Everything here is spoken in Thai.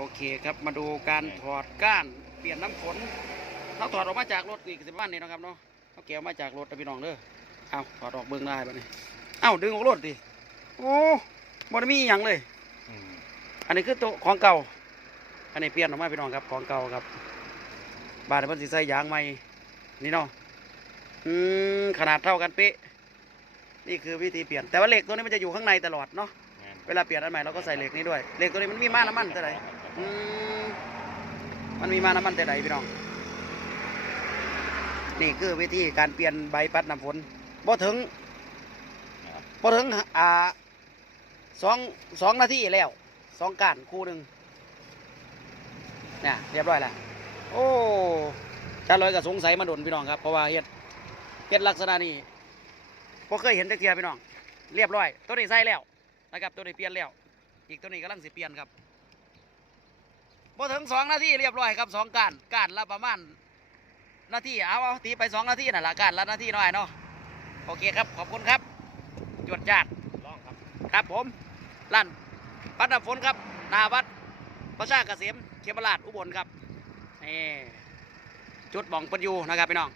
โอเคครับมาดูการถอดก้านเปลี่ยนน้ำฝนเราถอดออกมาจากรถนี่สิบวันนี่เนาะครับเนาะเขาเกี่ยวมาจากรถนะพี่น้องเด้อเอาถอดออกเบื้องได้ปะนี่เอ้าดึงออกรถดิโอ้บไดมีอหย่างเลยอืมอันนี้คือตัวของเก่า อันนี้เปลี่ยนออกมาพี่น้องครับของเก่าครับ บาทมันสีใส่ยางใหม่นี่เนาะอืมขนาดเท่ากันเป๊ะนี่คือวิธีเปลี่ยนแต่ว่าเหล็กตัวนี้มันจะอยู่ข้างในตลอดเนาะงานเวลาเปลี่ยนอันใหม่เราก็ใส่เหล็กนี้ด้วยเหล็กตัวนี้มันมีม่าน้ำมันเท่าไหร่อื มันมีม่าน้ำมันแต่ไหนพี่น้อง นี่คือวิธีการเปลี่ยนใบปัดน้ำฝนบ่ถึงบ่ถึงอ่าสองสองนาทีแล้วสองการคู่หนึ่งเนี่ยเรียบร้อยแล้วโอ้ชารลอยก็สงสัยมาโดนพี่น้องครับเพราะว่าเฮ็ดเฮ็ดลักษณะนี้พอเคยเห็นจักเทียพี่น้อง เรียบร้อย ตัวนี้ใส่แล้วนะครับตัวนี้เปลี่ยนแล้ว อีกตัวนี้กำลังสิเปลี่ยนครับ พอถึงสองนาทีเรียบร้อยครับสองการการละประมาณนาทีเอาเอาตีไปสองนาทีน่ะละการละนาทีหน่อยเนาะโอเคครับขอบคุณครับจวดจาดลองครับครับผมลั่นปัดน้ำฝนครับนาวัดประชาเกษมเขมราชอุบลครับนี่จุดบ่องปัญยูนะครับพี่น้อง